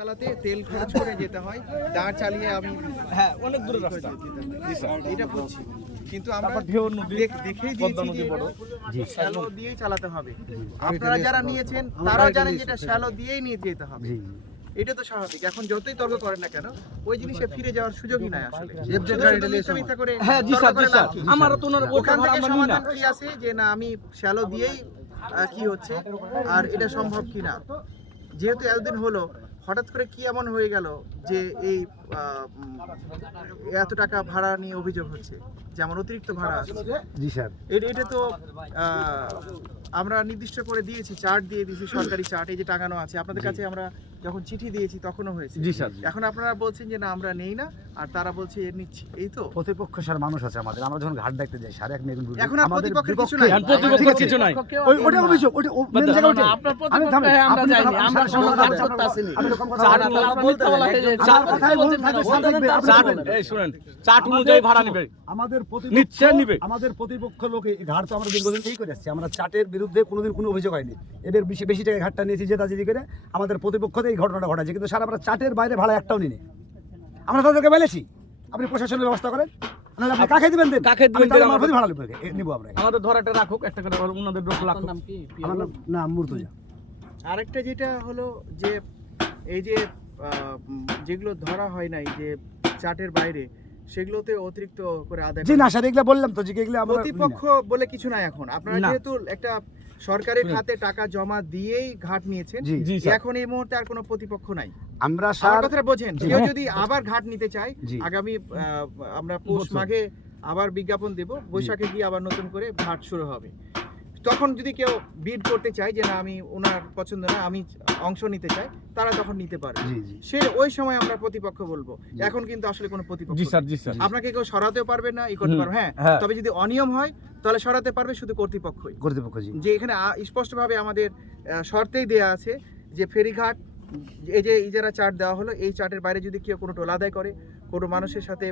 চালাতে তেল খরচ করে যেতে হয়, দাঁড় চালিয়ে আমি অনেক দূরের রাস্তা। এটা বুঝছি, কিন্তু আমরা দেখেই দিয়েছি যে শ্যালো দিয়েই চালাতে হবে। আপনারা যারা নিয়েছেন তারাও জানেন যেটা শ্যালো দিয়েই নিয়ে যেতে হবে। এটা তো স্বাভাবিক। এখন যতই তর্ক করেন না কেন, ওই জিনিসে ফিরে যাওয়ার সুযোগই নাই আসলে। মিথ্যা করে তর্ক করে লাভ কি? ওখান থেকে সমাধান কি আছে যে না আমি শ্যালো দিয়েই কি হচ্ছে আর এটা সম্ভব কিনা। যেহেতু এতদিন হলো, হঠাৎ করে কি এমন হয়ে গেল যে এই এত টাকা ভাড়া নিয়ে অভিযোগ হচ্ছে, যেমন অতিরিক্ত ভাড়া আসছে। জি স্যার, এটা তো আমরা নির্দিষ্ট করে দিয়েছি, চার্ট দিয়ে দিয়েছি, সরকারি চার্ট এই যে টাঙানো আছে আপনাদের কাছে। আমরা যখন চিঠি দিয়েছি তখনও হয়েছে। জি স্যার। এখন আপনারা বলছেন যে না আমরা নেই না, আর তারা বলছে এর নিচ্ছি। এই তো প্রতিপক্ষ স্যার মানুষ আছে আমাদের। আমরা যখন ঘাট দেখতে যাই স্যার, এখন আর প্রতিপক্ষের কিছু নাই। প্রতিপক্ষের কিছু নাই। ওটা অভিযোগ, ওটা মেন জায়গা ওটা। আপনার প্রতিপক্ষে আমরা যাইনি, আমরা সমাধান করতে আসিনি। এই শুনেন, চার্ট অনুযায়ী ভাড়া নেবে, আমাদের নিচ্ছে নিবে। আমাদের প্রতিপক্ষ লোকে ঘাট তো আমরা দীর্ঘদিন এই করে আসছি। আমরা চাটের বিরুদ্ধে কোনোদিন কোনো অভিযোগ হয়নি। এদের বেশি বেশি টাকা ঘাটটা নিয়েছি জেদাজেদি করে আমাদের প্রতিপক্ষতে এই ঘটনাটা ঘটাচ্ছে। কিন্তু স্যার আমরা চাটের বাইরে ভাড়া একটাও নিই। আমরা তাদেরকে বলেছি আপনি প্রশাসনের ব্যবস্থা করেন, নাহলে আপনি কাকে দিবেন দেন, কাকে দিবেন দেন, আমরা ভাড়া নিব। আমরা আমাদের ধর একটা রাখুক, একটা করে ওনাদের রাখুক। আমার নাম মুর্তজা। আরেকটা যেটা হলো যে এই যে যেগুলো ধরা হয় নাই যে চার্টের বাইরে, সেগুলোতে অতিরিক্ত করে আদায়। জি না স্যার, এগুলো বললাম তো যে এগুলো আমরা প্রতিপক্ষ বলে কিছু নাই। এখন আপনারা যেহেতু একটা সরকারের খাতে টাকা জমা দিয়েই ঘাট নিয়েছেন, এখন এই মুহূর্তে আর কোনো প্রতিপক্ষ নাই। আমরা স্যার কথাটা বোঝেন। কেউ যদি আবার ঘাট নিতে চায়, আগামী আমরা পৌষ মাঘে আবার বিজ্ঞাপন দেব, বৈশাখে গিয়ে আবার নতুন করে ঘাট শুরু হবে। তখন যদি কেউ বিড করতে চায় যে না আমি ওনার পছন্দ না, আমি অংশ নিতে চাই, তারা তখন নিতে পারে। সে ওই সময় আমরা প্রতিপক্ষ বলবো। এখন কিন্তু আসলে কোনো প্রতিপক্ষ আপনাকে কেউ সরাতেও পারবে না, ই করতে পারবে। হ্যাঁ, তবে যদি অনিয়ম হয় তাহলে সরাতে পারবে শুধু কর্তৃপক্ষই। যে এখানে স্পষ্টভাবে আমাদের শর্তেই দেয়া আছে যে ফেরিঘাট এই যে ইজারা চার্ট দেওয়া হলো, এই চার্টের বাইরে যদি কেউ কোনো টোল আদায় করে, কোনো মানুষের সাথে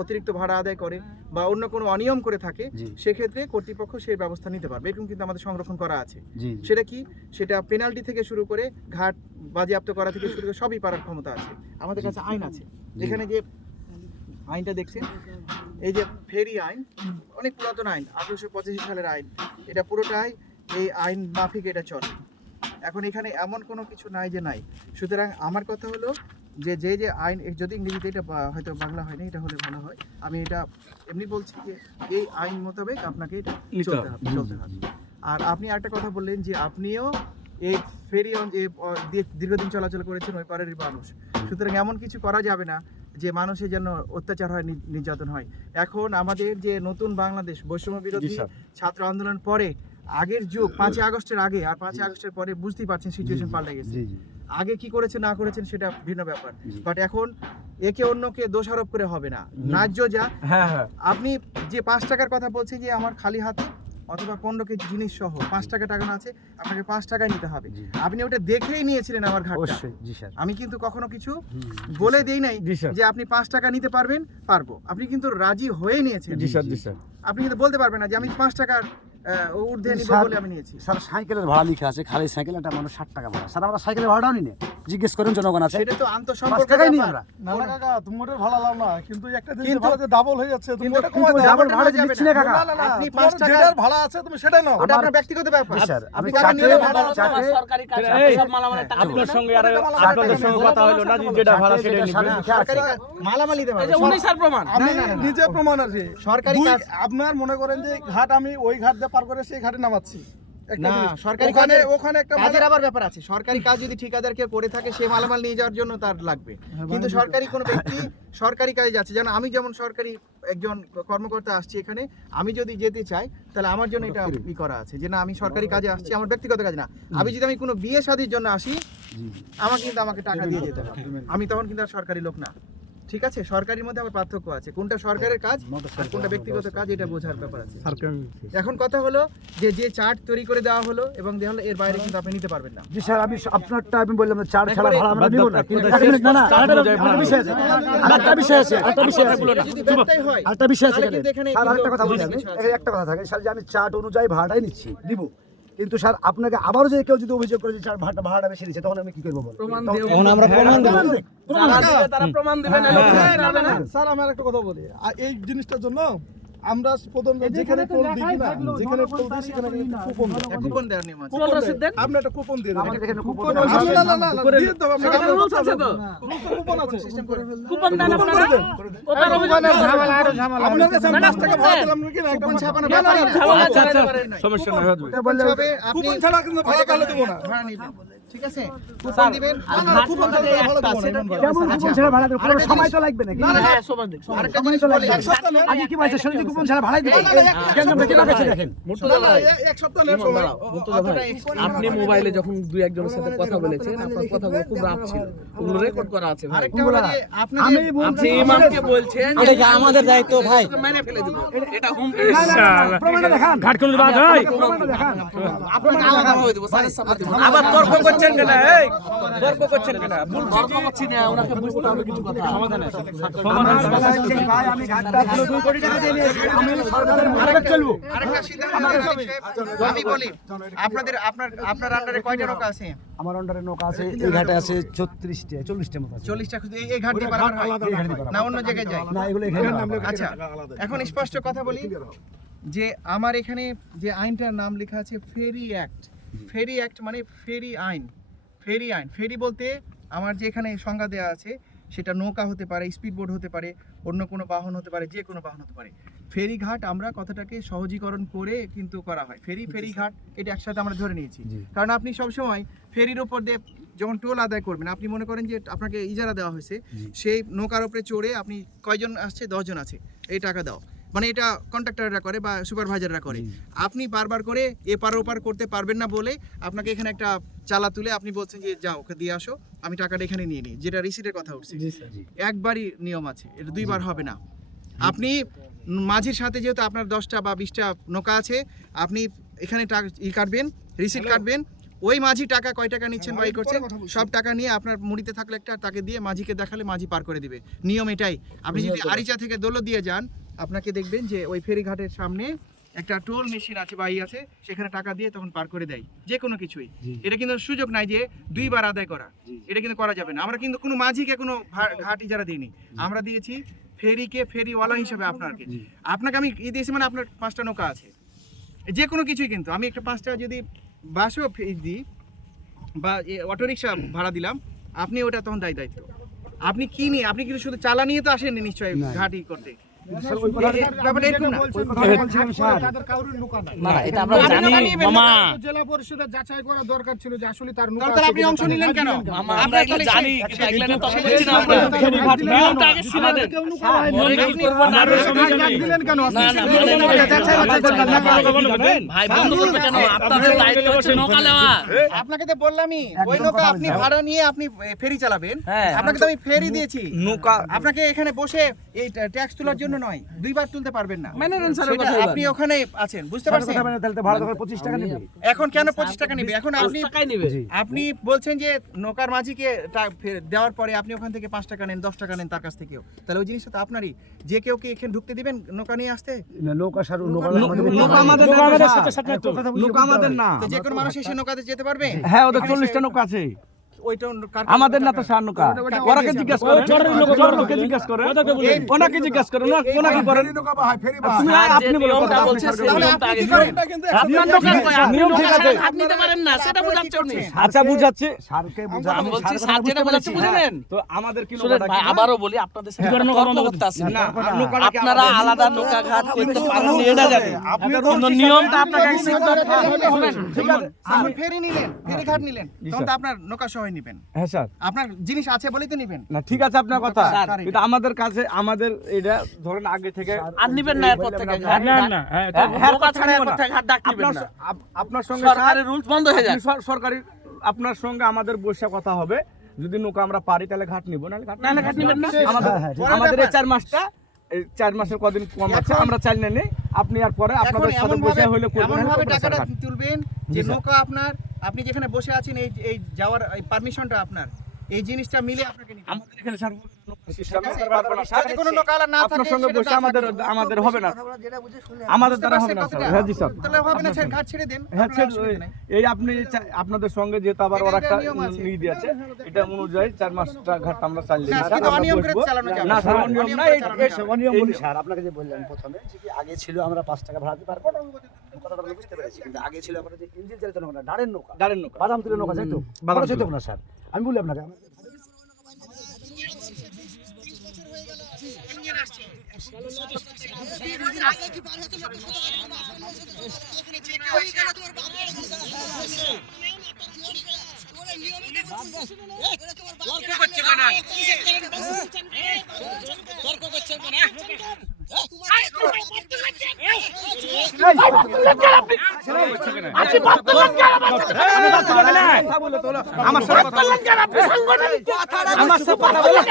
অতিরিক্ত ভাড়া আদায় করে বা অন্য কোনো অনিয়ম করে থাকে, সেক্ষেত্রে কর্তৃপক্ষ সেই ব্যবস্থা নিতে পারবে। এরকম কিন্তু আমাদের সংরক্ষণ করা আছে। সেটা কি, সেটা পেনাল্টি থেকে শুরু করে ঘাট বাজেয়াপ্ত করা থেকে শুরু করে সবই পারার ক্ষমতা আছে। আমাদের কাছে আইন আছে। এখানে যে আইনটা দেখছেন, এই যে ফেরি আইন, অনেক পুরাতন আইন, 1885 সালের আইন। এটা পুরোটাই এই আইন মাফিক এটা চলে। এখন এখানে এমন কোনো কিছু নাই যে নাই। সুতরাং আমার কথা হলো যে যে যে আইন, যদি ইংরেজিতে এটা হয়তো বাংলা হয়নি, এটা হলে ভালো হয়। আমি এটা এমনি বলছি যে এই আইন মোতাবেক আপনাকে এটা চলতে হবে। আর আপনি একটা কথা বললেন যে আপনিও এই ফেরি দীর্ঘদিন চলাচল করেছেন, ওই পারের মানুষ। সুতরাং এমন কিছু করা যাবে না যে মানুষের যেন অত্যাচার হয়, নির্যাতন হয়। এখন আমাদের যে নতুন বাংলাদেশ, বৈষম্য বিরোধী ছাত্র আন্দোলন পরে আগের যুগ, 5ই আগস্টের আগে আর 5ই আগস্টের পরে বুঝতেই পারছেন সিচুয়েশন পাল্টে গেছে। আগে কি করেছে না করেছেন সেটা ভিন্ন ব্যাপার, বাট এখন একে অন্যকে দোষারোপ করে হবে না। ন্যায্য যা, আপনি যে 5 টাকার কথা বলছেন যে আমার খালি হাতে অথবা 15 কেজি জিনিস সহ 5 টাকা টাকানো আছে, আপনাকে 5 টাকায় নিতে হবে। আপনি ওটা দেখেই নিয়েছিলেন আমার ঘাটটা। আমি কিন্তু কখনো কিছু বলে দেই নাই যে আপনি 5 টাকা নিতে পারবো। আপনি কিন্তু রাজি হয়ে নিয়েছেন। আপনি কিন্তু বলতে পারবেন না যে আমি 5 টাকার ঊর্ধ্বে নিব বলে আমি নিয়েছি। স্যার সাইকেলের ভাড়া লেখা আছে, খালি সাইকেল একটা মানুষ 60 টাকা ভাড়া। স্যার আমরা সাইকেলের ভাড়াও নিই না, জিজ্ঞেস করেন জনগণ আছে। সেটা তো আন্তঃসম্পর্ক নিই আমরা। না না কাকা, তুমি মোটর ভাড়া লাও না, কিন্তু একটা জিনিস ভাড়া যে ডাবল হয়ে যাচ্ছে, তুমি ওটা কমাই দাও। ডাবল ভাড়া দিচ্ছি না কাকা। আপনি 5 টাকার ভাড়া আছে তুমি সেটাই নাও, ওটা আপনার ব্যক্তিগত ব্যাপার। স্যার আপনি সরকারি কাজ, সব মালামালের টাকা আপনার সঙ্গে আর আপনাদের সঙ্গে কথা হলো না, যেটা ভাড়া সেটা নিবেন। সরকারি কাজ মালামাল দিতে পারবে। এই যে উনি স্যার প্রমাণ, আমি নিজে প্রমাণ আছে। সরকারি কাজ আপনার মনে করেন যে ঘাট আমি ওই ঘাট দিয়ে পার করে সেই ঘাটে নামাচ্ছি। না, সরকারি ওখানে একটা কাজের আবার ব্যাপার আছে। সরকারি কাজ যদি ঠিকাদার কেউ করে থাকে, সে মালামাল নিয়ে যাওয়ার জন্য তার লাগবে। কিন্তু সরকারি কোনো ব্যক্তি সরকারি কাজে যাচ্ছে, যেন আমি যেমন সরকারি একজন কর্মকর্তা আসছি এখানে, আমি যদি যেতে চাই তাহলে আমার জন্য এটা ই করা আছে যে না আমি সরকারি কাজে আসছি, আমার ব্যক্তিগত কাজ না। আমি যদি আমি কোনো বিয়ে শাদীর জন্য আসি, আমাকে টাকা দিয়ে যেতে হবে। আমি তখন কিন্তু আর সরকারি লোক না। ঠিক আছে, সরকারির মধ্যে আবার পার্থক্য আছে, কোনটা সরকারের কাজ আর কোনটা ব্যক্তিগত কাজ, এটা বোঝার ব্যাপার আছে। এখন কথা হলো যে চার্ট তৈরি করে দেওয়া হলো এবং দেওয়া হলো, এর বাইরে কিন্তু আপনি নিতে পারবেন না। জি স্যার, আমি আপনারটা আমি বললাম না, চার ছাড়া ভাড়া আমরা নিব না। না না, আরেকটা বিষয় আছে, আরেকটা বিষয় আছে। যদি ব্যত্যয় হয়, আরেকটা বিষয় আছে কিন্তু এখানে স্যার, আরেকটা কথা বলি আমি, একটা কথা থাকে স্যার, যে আমি চার্ট অনুযায়ী ভাড়াটাই নিচ্ছি, নিব। কিন্তু স্যার আপনাকে আবারও যদি কেউ যদি অভিযোগ করে যে স্যার ভাড়াটা বেশি দিচ্ছে তখন আমি কি করবো বলুন? তখন আমরা প্রমাণ দেব তারা প্রমাণ দিবে না স্যার আমি একটা কথা বলি আর এই জিনিসটার জন্য আমরা প্রথম যেখানে টোল দিই কিনা যেখানে টোল দিই সেখানে কুপন কুপন দেওয়ার নিয়ম আছে। কুপন দেন আপনি একটা কুপন দিয়ে দেন আমাদের এখানে কুপন না দিয়ে দাও আমরা রুলস আছে তো কুপন আছে কুপন দেন আপনারা কোথায় ঝামেলা আরো ঝামেলা আপনার কাছে 5 টাকা ভাড়া দিলাম কিনা একটা কুপন ছাপানো না, না, ব্যাপার না, না। আচ্ছা আচ্ছা সমস্যা সমস্যা নাই হবে কুপন ছাপে আপনি কুপন ছাড়া কিন্তু ভাড়া কালে দেব না ভাড়া নিবেন, ঠিক আছে? কুপন দিবেন। কুপন ছাড়া ভাড়া দেব না ইমন ভাই। কেমন কুপন ছাড়া ভাড়া দেবে? কোনো সময় তো লাগবে নাকি? হ্যাঁ সবাই দেখ আরেকটা সময় জিনিস তো বলি, লাগবে। এক সপ্তাহ নেন। আগে কি বলছে শরীরে কুপন ছাড়া ভাড়াই দিবে? না, না, এক- কেন আপনি কিভাবে কাছে দেখেন? মুর্তজা না, না, ভাই এক সপ্তাহ নেন সময়। অতটা experience আপনি মোবাইলে যখন দুই একজনের সাথে কথা বলেছেন আপনার কথাগুলো খুব রাফ ছিল ওগুলো রেকর্ড করা আছে ভাই আরেকটা হলো যে আপনাদের আমি বলছি আপনি ইমামকে বলছেন এটা কি আমাদের দায়িত্ব ভাই? মেরে ফেলে দেব এটা হুম প্রমাণে দেখান। ঘাট কোন বাদ ভাই প্রমাণে দেখান। আপনাকে আলাদা ভাবে দেব স্যারের সামনে দেব আবার তর্ক করছেন কেন এই তর্ক করছেন কেন তর্ক করছি না ওনাকে বুঝতে হবে কিছু কথা সমাধান আছে ভাই আমি ঘাটটা 2 কোটি টাকা দিয়ে নিয়েছি। আমি সরকারের মোতাবেক চলবো। আরেকটা সিদ্ধান্ত নিতে হবে, সাহেব। আমি বলি আপনাদের আপনার আন্ডারে কয়টা নৌকা আছে? আমার আন্ডারে নৌকা আছে এই ঘাটে আছে 34টা 40টা মতো আছে। 40টা এই ঘাট দিয়ে পারাপার হয় না অন্য জায়গায় যায়? না এগুলো এখানে না। আচ্ছা এখন স্পষ্ট কথা বলি যে আমার এখানে যে আইনটার নাম লেখা আছে ফেরি অ্যাক্ট। ফেরি অ্যাক্ট মানে ফেরি আইন। ফেরি আইন, ফেরি বলতে আমার যে এখানে সংজ্ঞা দেওয়া আছে সেটা নৌকা হতে পারে, স্পিডবোট হতে পারে, অন্য কোনো বাহন হতে পারে, যে কোনো বাহন হতে পারে। ফেরিঘাট আমরা কথাটাকে সহজীকরণ করে কিন্তু করা হয়। ফেরিঘাট এটা একসাথে আমরা ধরে নিয়েছি। কারণ আপনি সবসময় ফেরির ওপর দিয়ে যখন টোল আদায় করবেন, আপনি মনে করেন যে আপনাকে ইজারা দেওয়া হয়েছে, সেই নৌকার উপরে চড়ে আপনি কয়জন আসছে? 10 জন আছে, এই টাকা দাও। মানে এটা কন্ট্রাক্টররা করে বা সুপারভাইজাররা করে। আপনি বারবার করে এপার ওপার করতে পারবেন না বলে আপনাকে এখানে একটা চালা তুলে আপনি বলছেন যে যাও ওকে দিয়ে আসো, আমি টাকাটা এখানে নিয়ে নিই, যেটা রিসিটের কথা উঠছে। একবারই নিয়ম আছে, এটা দুইবার হবে না। আপনি মাঝির সাথে যেহেতু আপনার 10টা বা 20টা নৌকা আছে, আপনি এখানে কাটবেন, রিসিট কাটবেন, ওই মাঝি টাকা কয় টাকা নিচ্ছেন বা করছেন সব টাকা নিয়ে আপনার মুড়িতে থাকলে একটা তাকে দিয়ে মাঝিকে দেখালে মাঝি পার করে দিবে। নিয়ম এটাই। আপনি যদি আরিচা থেকে দোলো দিয়ে যান, আপনাকে দেখবেন যে ওই ফেরিঘাটের সামনে একটা টোল মেশিন আছে বা আছে, সেখানে টাকা দিয়ে তখন পার করে দেয় যে কোনো কিছুই। এটা কিন্তু সুযোগ নাই যে দুইবার আদায় করা, এটা কিন্তু করা যাবে না। আমরা কিন্তু কোনো মাঝিকে কোনো ঘাট ইজারা দিইনি, আমরা দিয়েছি ফেরিকে ফেরিওয়ালা হিসাবে আপনাকে আমি দিয়েছি। মানে আপনার 5টা নৌকা আছে, যে কোনো কিছুই কিন্তু আমি একটা 5টা যদি বাসও দিই বা অটোরিকশা ভাড়া দিলাম, আপনি ওটা তখন দায়িত্ব। আপনি কি নিয়ে, আপনি কিন্তু শুধু চালা নিয়ে তো আসেননি নিশ্চয়ই ঘাটি করতে। ব্যাপারটা এরকম না। না এটা আমরা জানি মামা জেলা পরিষদের যাচাই করা দরকার ছিল যে আসলে তার নৌকা তাহলে আপনি অংশ নিলেন কেন? মামা আমরা এগুলো জানি কিন্তু এগুলো নিয়ে তর্ক করছি না আমরা নিয়মটা আগে শুনে দেন দিলেন কেন না না ভাই বন্ধ করবে কেন? আপনাদের দায়িত্ব হচ্ছে নৌকা নেওয়া। আপনাকে তো বললামই ওই নৌকা আপনি ভাড়া নিয়ে আপনি ফেরি চালাবেন। হ্যাঁ। আপনাকে তো আমি ফেরি দিয়েছি। নৌকা আপনাকে এখানে বসে এই ট্যাক্স তোলার জন্য নয়, দুইবার তুলতে পারবেন না। মেনে নেন স্যারের সেটা কথা এবার। আপনি ওখানে আছেন, বুঝতে পারছেন? তাহলে তো ভাড়া তখন 25 টাকা নেবে। এখন কেন 25 টাকা নেবে? এখন টাকাই নেবে। আপনি বলছেন যে নৌকার মাঝিকে দেওয়ার পরে আপনি ওখান থেকে 5 টাকা নেন, 10 টাকা নেন তার কাছ থেকেও, তাহলে ওই জিনিসটা তো আপনারই। যে কেউ কি এখানে ঢুকতে দিবেন নৌকা নিয়ে আসতে? না নৌকা সার নৌকা আমাদের সাথে সাথে তো নৌকা আমাদের না তো যে কোনো মানুষ এসে নৌকাতে যেতে পারবে? হ্যাঁ ওদের 40টা নৌকা আছে ওইটা আমাদের না তো সার নৌকা ওরাকে জিজ্ঞাসা করে চোরকে জিজ্ঞাসা করে ওনাকে জিজ্ঞাসা করে না ওনাকে করেন নৌকা ভাই ফেরি ভাই তুমি আপনি বলো নিয়মটা কথা বলছে সেই তাহলে নিয়মটা আপনি আগে কি করেন। করেন? কিন্তু নিয়ম ঠিক আছে নিয়ম ঠিক আছে হাত নিতে পারেন না সেটা বোঝাচ্ছে উনি। আচ্ছা বুঝাচ্ছে সারকে আমি বলছি স্যার যেটা বোঝাচ্ছে বুঝে নেন। তো আমাদের কি শুনেন ভাই আবারও বলি আপনাদের সাথে তর্ক করতে আসছি না। আপনারা আলাদা নৌকা ঘাট করতে পারেন এটা জানি কিন্তু নিয়মটা আপনাকে অ্যাকসেপ্ট করতে হবে। ঠিক আছে, আপনি ফেরি নিলেন, ফেরি ঘাট নিলেন, তখন তো আপনার নৌকা সহ নেবেন। হ্যাঁ স্যার আপনার জিনিস আছে বলেই তো নেবেন। না ঠিক আছে আপনার কথা স্যার, কিন্তু আমাদের কাছে আমাদের এটা ধরেন আগে থেকে আর নিবেন না এরপর থেকে ঘাট নৌকা ছাড়া এরপর থেকে ঘাট ডাক নিবেন না। আপনার সঙ্গে সরকারের রুলস বন্ধ হয়ে যায়। সরকারি আপনার সঙ্গে আমাদের বসে কথা হবে যদি নৌকা আমরা পারি তাহলে ঘাট নিব নাহলে ঘাট নিবেন না। আমাদের এই 4 মাসটা এই 4 মাসের কদিন কম আছে আমরা চাইলে নেই আপনি আর পরে এখন আপনাদের সাথে এমন বসে হইলে ভাবে টাকাটা তুলবেন যে জি, স্যার। নৌকা আপনার, আপনি যেখানে বসে আছেন এই যাওয়ার পারমিশনটা আপনার, এই জিনিসটা মিলে আপনাকে নিতে হবে। আমাদের এখানে স্যার যদি কোনো নৌকাওয়ালা না থাকে আপনার সঙ্গে সেটা বসে না আমাদের হবে না, বুঝতে আমাদের দ্বারা হবে পারছেন না কথাটা? স্যার। হ্যাঁ জি স্যার। তাহলে হবে না স্যার, ঘাট ছেড়ে দেন। হ্যাঁ আপনার স্যার, অসুবিধা নেই। এই আপনি আপনাদের সঙ্গে যেহেতু আবার ওরা একটা নিয়ম আছে। নিয়ে দিয়েছে, এটা অনুযায়ী 4 মাসটা ঘাট আমরা চালিয়ে না, দিই। কিন্তু অনিয়ম করে চালানো যাবে না স্যার, না। অনিয়ম অনিয়ম না, করে এই- চালানো এই যাবে না। অনিয়ম বলি স্যার, আপনাকে যে বললাম প্রথমে যে কি আগে ছিল আমরা 5 টাকা ভাড়া দিতে পারবো, কথাটা আমরা বুঝতে পেরেছি, কিন্তু আগে ছিল আমাদের যে ইঞ্জিন চালিত নৌকা, ডাড়ের নৌকা, দাঁড়েন নৌকা। বাদাম তুলে নৌকা, যাই তো বাদাম খরচ হতো তুলে। না স্যার। আমি বলি আপনাকে আমার সাথে কথা বলেন। আমার সাথে কথা বলেন।